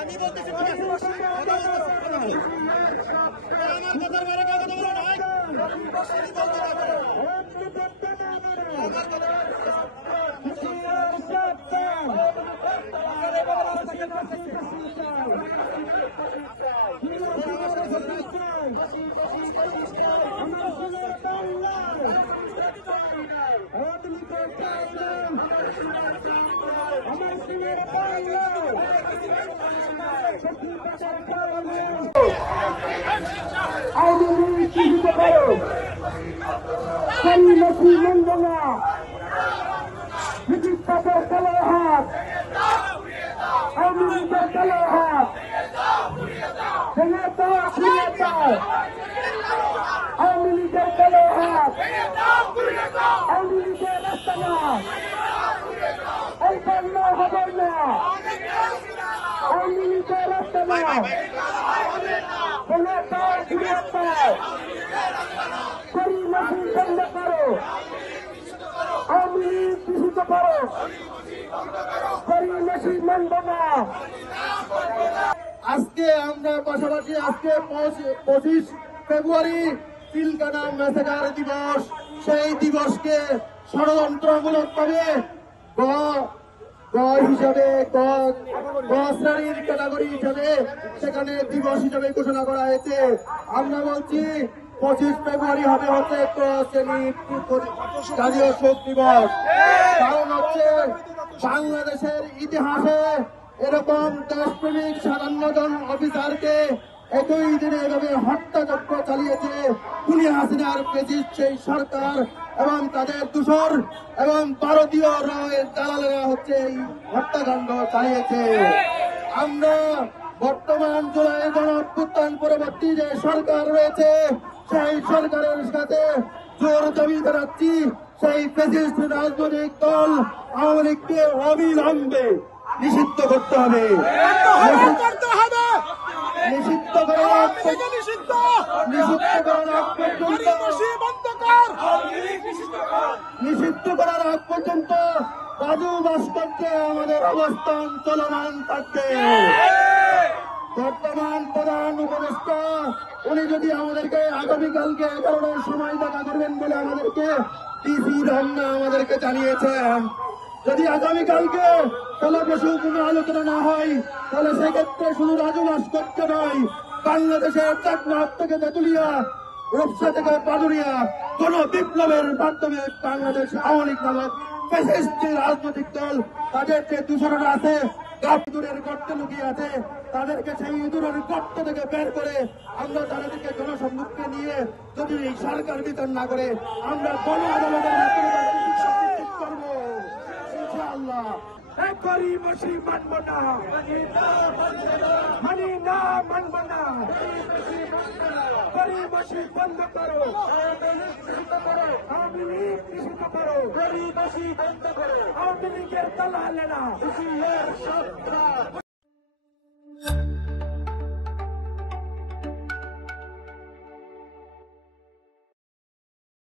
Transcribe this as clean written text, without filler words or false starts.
আমি বলতেছি আমার কথার বাইরে কাউকে বলো না আজকে আমরা পাশাপাশি আজকে 25 ফেব্রুয়ারি পিলখানা ম্যাসাকার দিবস, সেই দিবসকে ষড়যন্ত্রমূলক ভাবে হিসাবে শ্রেণীর ক্যাটাগরি হিসাবে সেখানে দিবস হিসাবে ঘোষণা করা হয়েছে। আমরা বলছি 25 ফেব্রুয়ারি হবে হচ্ছে জাতীয় শোক দিবস। কারণ হচ্ছে বাংলাদেশের ইতিহাসে এরকম দেশপ্রেমিক 57 জন অফিসারকে একই দিনে এভাবে হত্যাযজ্ঞ চালিয়েছে খুনি হাসিনার ফ্যাসিস্ট সেই সরকার এবং তাদের দূষর এবং ভারতীয় দালালেরা হচ্ছে এই হত্যাকাণ্ড চালিয়েছে। আমরা বর্তমান জুলাই গণঅভ্যুত্থান পরবর্তী যে সরকার রয়েছে সেই সরকারের সাথে জোর দাবি জানাচ্ছি সেই ফ্যাসিস্ট রাজনৈতিক দল আওয়ামী লীগকে অবিলম্বে নিষিদ্ধ করতে হবে। নিষিদ্ধ করার আগ পর্যন্ত রাজু ভাস্করকে আমাদের অবস্থান চলমান থাকবে। বর্তমান প্রধান উপদেষ্টা উনি যদি আমাদেরকে আগামীকালকে 11টার সময় দেখা করবেন বলে আমাদেরকে ডিসি রমনা আমাদেরকে জানিয়েছেন। যদি আগামীকালকে ফলপ্রসূ কোনো আলোচনা না হয় তাহলে সেক্ষেত্রে শুধু রাজু ভাস্করকে নয়, বাংলাদেশের চাকমাহাট থেকে তেঁতুলিয়া, রূপসা থেকে পাদুরিয়া কোন বিপ্লবের মাধ্যমে বাংলাদেশ আওয়ামী লীগ নামক ফ্যাসিস্ট রাজনৈতিক দল তাদের যে দূষণরা আছে ইঁদুরের গর্তে লুকিয়ে আছে তাদেরকে সেই ইঁদুরের গর্ত থেকে বের করে আমরা তাদেরকে জনসম্মুখে নিয়ে যদি এই সরকার বিচার না করে আমরা গণ আদালতের করবো ইনশাআল্লাহ। গরিবসি মানব না, মানি না, মানব না, গরিবসি বন্ধ করো, আওয়ামী লীগ নিষিদ্ধ করো, গরিবসি বন্ধ করো, আওয়ামী লীগের দালালেরা